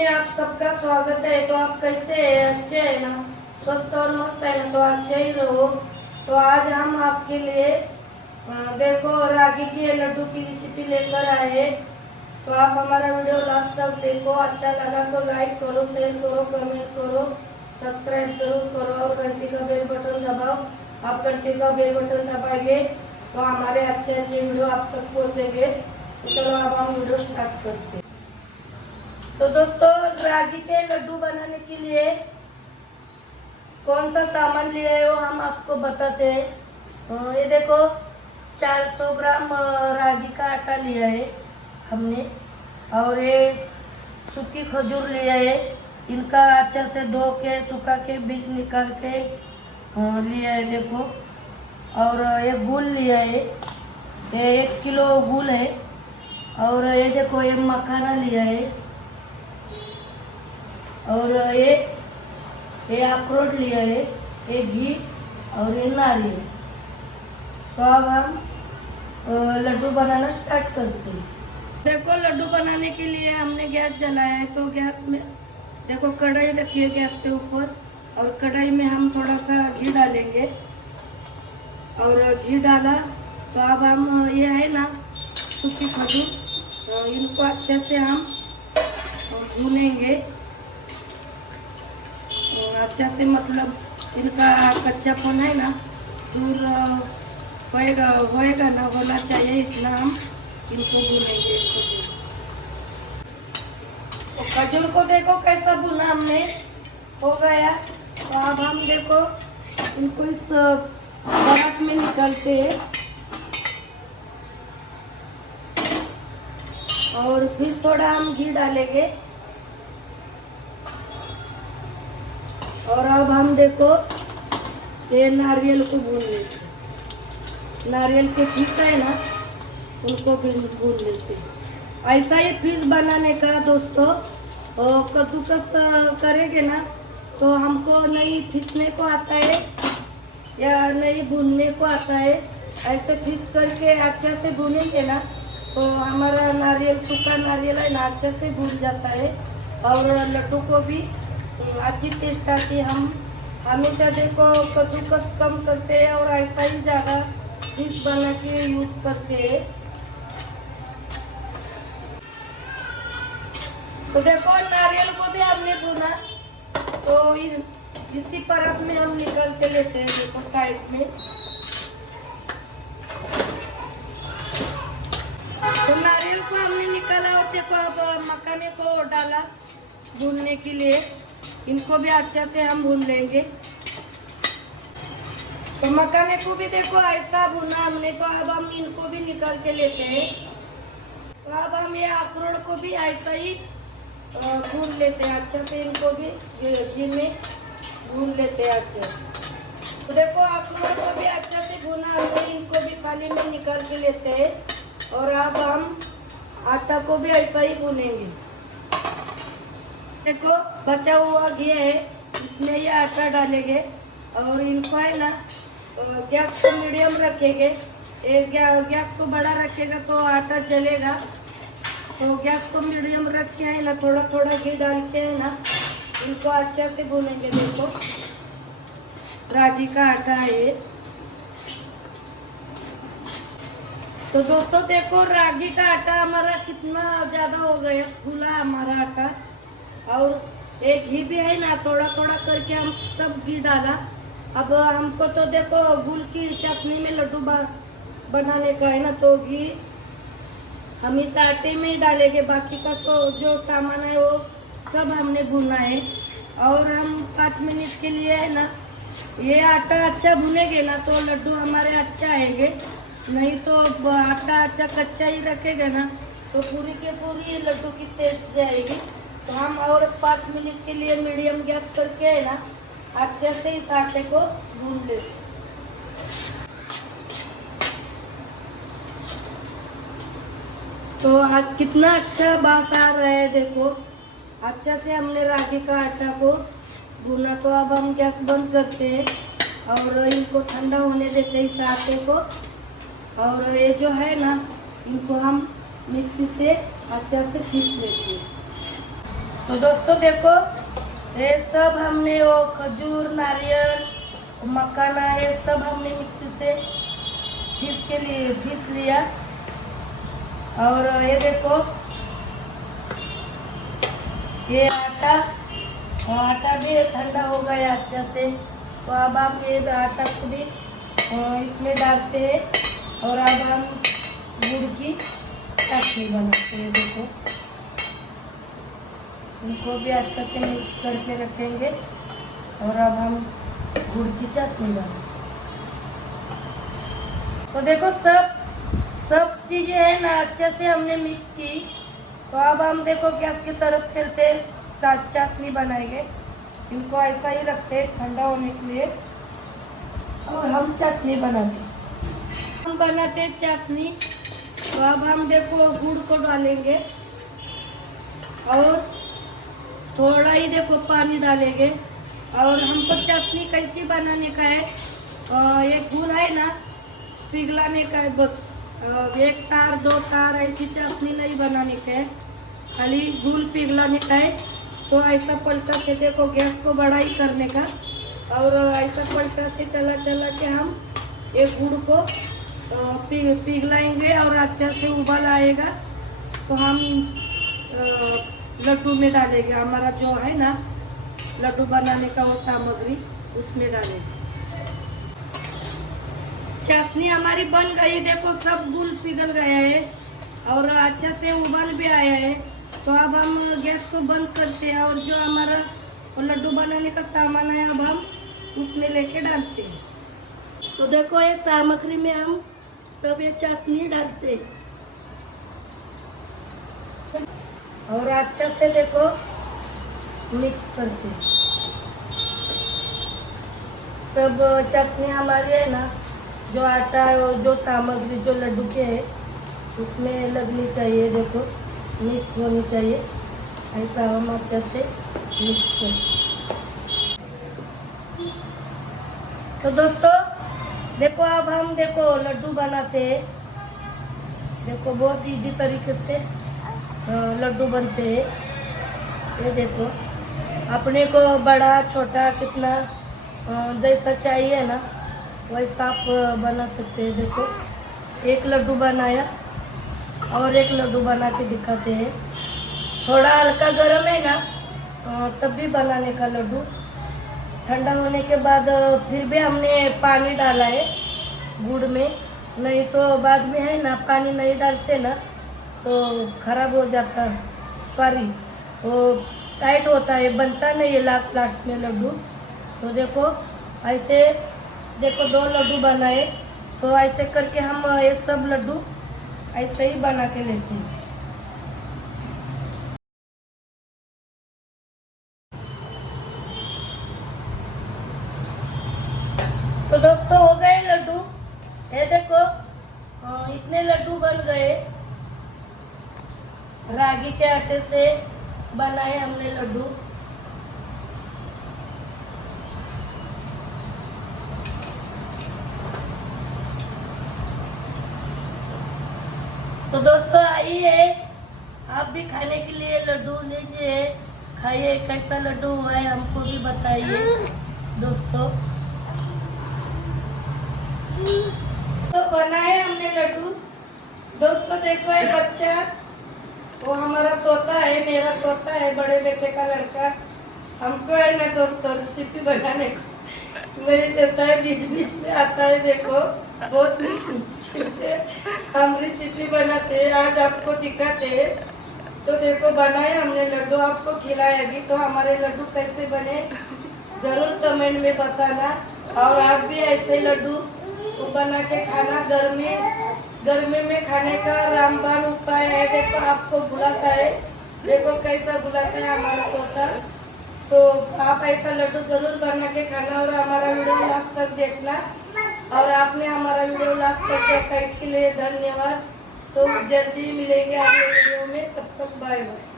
में आप सबका स्वागत है। तो आप कैसे हैं? अच्छे हैं ना? स्वस्थ और मस्त है ना? तो अच्छे ही रहो। तो आज हम आपके लिए देखो रागी के लड्डू की रेसिपी लेकर आए हैं। तो आप हमारा वीडियो लास्ट तक देखो। अच्छा लगा तो लाइक करो, शेयर करो, कमेंट करो, सब्सक्राइब जरूर करो और घंटी का बेल बटन दबाओ। आप घंटी का बेल बटन दबाएंगे तो हमारे अच्छे अच्छे वीडियो आप तक पहुँचेंगे। तो चलो अब हम वीडियो स्टार्ट करते हैं। तो दोस्तों, रागी के लड्डू बनाने के लिए कौन सा सामान लिए है वो हम आपको बताते हैं। ये देखो 400 ग्राम रागी का आटा लिया है हमने, और ये सूखी खजूर लिया है। इनका अच्छा से धो के सुखा के बीज निकाल के लिया है देखो। और ये गुड़ लिया है, ये 1 किलो गुड़ है। और ये देखो ये मखाना लिया है। और ये अखरोट लिया है, ये घी और ये नारियल। तो अब हम लड्डू बनाना स्टार्ट करते हैं। देखो लड्डू बनाने के लिए हमने गैस जलाया है। तो गैस में देखो कढ़ाई रखी है गैस के ऊपर, और कढ़ाई में हम थोड़ा सा घी डालेंगे। और घी डाला तो अब हम ये है ना सूखी खजूर, इनको अच्छे से हम भूनेंगे। अच्छा से मतलब इनका कच्चापन है ना दूर होएगा ना, होना चाहिए, इतना हम इनको भूनेंगे। तो खजूर को देखो कैसा भुना हमने, हो गया। तो अब हम देखो इनको इस बर्फ में निकालते हैं। और फिर थोड़ा हम घी डालेंगे। और अब हम देखो ये नारियल को भून लेते। नारियल के पीस है ना, उनको भी भून लेते। ऐसा ही पीस बनाने का दोस्तों, कद्दूकस करेंगे ना तो हमको नहीं पीसने को आता है या नहीं भूनने को आता है। ऐसे पीस करके अच्छे से भूनेंगे ना तो हमारा नारियल, सूखा नारियल है ना, अच्छे से भून जाता है। और लड्डू को भी अच्छी टेस्ट आती है। हम हमेशा देखो कद्दूकस कम करते हैं और ऐसा ही ज़्यादा डिश बना के यूज़ करते हैं। तो देखो नारियल को भी हमने भुना, तो इसी परत में हम निकाल के लेते हैं। देखो साइड में तो नारियल को हमने निकाला और देखो अब मखाने को डाला भूनने के लिए। इनको भी अच्छा से हम भून लेंगे। तो मखाने को भी देखो ऐसा भुना हमने। तो अब हम इनको भी निकाल के लेते हैं। तो अब हम ये अखरोट को भी ऐसा ही भून लेते हैं अच्छा से। इनको भी घी में भून लेते हैं अच्छे से। तो देखो अखरोट को भी अच्छा से भुना हमने, इनको भी थाली में निकाल के लेते हैं। और अब हम आटा को भी ऐसा ही भूनेंगे। देखो बचा हुआ घी है, इसमें ये आटा डालेंगे। और इनको है ना गैस को मीडियम रखेंगे। गैस को बड़ा रखेगा तो आटा जलेगा। तो गैस को मीडियम रख के है ना थोड़ा थोड़ा घी डाल के है ना इनको अच्छा से भूनेंगे। देखो रागी का आटा है ये। तो दोस्तों देखो रागी का आटा हमारा कितना ज़्यादा हो गया, फूला हमारा आटा। और एक घी भी है ना, थोड़ा थोड़ा करके हम सब घी डाला। अब हमको तो देखो गुड़ की चटनी में लड्डू बनाने का है ना, तो घी हम इस आटे में ही डालेंगे। बाकी का तो जो सामान है वो सब हमने भुना है। और हम 5 मिनट के लिए है ना ये आटा अच्छा भुनेंगे ना तो लड्डू हमारे अच्छा आएंगे। नहीं तो आटा अच्छा कच्चा ही रखेगा ना तो पूरी के पूरी लड्डू की टेस्ट जाएगी। तो हम और 5 मिनट के लिए मीडियम गैस करके है ना अच्छे से इस आटे को भून लेते। तो आज कितना अच्छा बास आ रहा है देखो। अच्छा से हमने रागी का आटा को भुना। तो अब हम गैस बंद करते हैं और इनको ठंडा होने देते हैं इस आटे को। और ये जो है ना इनको हम मिक्सी से अच्छा से पीस लेते हैं। तो दोस्तों देखो, ये सब हमने वो खजूर, नारियल, मखाना, ये सब हमने मिक्सी से पीस लिया। और ये देखो, ये आटा भी ठंडा हो गया अच्छा से। तो अब हम ये आटा को भी इसमें डालते हैं और अब हम गुड़ की चटनी बनाते हैं। देखो, इनको भी अच्छा से मिक्स करके रखेंगे और अब हम गुड़ की चटनी बनाएंगे। तो देखो, सब चीज़ें है ना अच्छे से हमने मिक्स की। तो अब हम देखो गैस की तरफ चलते चाशनी बनाएंगे। इनको ऐसा ही रखते हैं ठंडा होने के लिए और हम चटनी बनाते चाशनी। तो अब हम देखो गुड़ को डालेंगे और थोड़ा ही देखो पानी डालेंगे। और हमको चटनी कैसी बनाने का है, ये गुड़ है ना पिघलाने का है बस। एक तार दो तार ऐसी चटनी नहीं बनाने का है, खाली गुड़ पिघलाने का है। तो ऐसा पलटा से देखो गैस को बड़ा ही करने का और ऐसा पलटा से चला के हम ये गुड़ को पिघलाएंगे और अच्छा से उबाल आएगा तो हम लड्डू में डालेंगे। हमारा जो है ना लड्डू बनाने का वो सामग्री उसमें डालेंगे। चटनी हमारी बन गई, देखो सब गुड़ पिघल गया है और अच्छा से उबाल भी आया है। तो अब हम गैस को बंद करते हैं और जो हमारा लड्डू बनाने का सामान है अब हम उसमें लेके डालते हैं। तो देखो ये सामग्री में हम सब ये चाशनी डालते हैं और अच्छा से देखो मिक्स करते हैं। सब चटनी हमारी है ना, जो आटा जो सामग्री जो लड्डू के है उसमें लगनी चाहिए। देखो मिक्स होनी चाहिए, ऐसा हम अच्छा से मिक्स करें। तो दोस्तों देखो, अब हम देखो लड्डू बनाते हैं। देखो बहुत इजी तरीके से लड्डू बनते हैं। ये देखो, अपने को बड़ा छोटा कितना जैसा चाहिए ना वैसा आप बना सकते हैं। देखो एक लड्डू बनाया और एक लड्डू बना के दिखाते हैं। थोड़ा हल्का गर्म है ना तब भी बनाने का लड्डू। ठंडा होने के बाद फिर भी हमने पानी डाला है गुड़ में, नहीं तो बाद में है ना पानी नहीं डालते ना तो खराब हो जाता, सॉरी वो टाइट होता है, बनता नहीं है लास्ट में लड्डू। तो देखो ऐसे, देखो 2 लड्डू बनाए। तो ऐसे करके हम ये सब लड्डू ऐसे ही बना के लेते हैं। तो दोस्तों हो गए लड्डू, ये देखो इतने लड्डू बन गए। रागी के आटे से बनाए हमने लड्डू। तो दोस्तों आइए आप भी खाने के लिए लड्डू लीजिए, खाइए, कैसा लड्डू हुआ है हमको भी बताइए दोस्तों। तो बनाए हमने लड्डू। दोस्तों देखो ये बच्चा, वो हमारा तोता है, मेरा तोता है, बड़े बेटे का लड़का। हमको है ना दोस्तों रेसिपी बनाने को नहीं देता है, बीच में आता है। देखो बहुत मुश्किल से हम रेसिपी बनाते हैं, आज आपको दिखाते हैं। तो देखो बनाए हमने लड्डू, आपको खिलाएगी। तो हमारे लड्डू कैसे बने जरूर कमेंट में बताना और आप भी ऐसे लड्डू बना के खाना। गर्मी में खाने का रामबाण उपाय है। देखो आपको बुलाता है, देखो कैसा बुलाता है हमारा तोता। तो आप ऐसा लड्डू जरूर बना के खाना और हमारा वीडियो लास्ट तक देखना। और आपने हमारा वीडियो लास्ट तक देखा इसके लिए धन्यवाद। तो जल्दी मिलेंगे अगले वीडियो में, तब तक बाय बाय।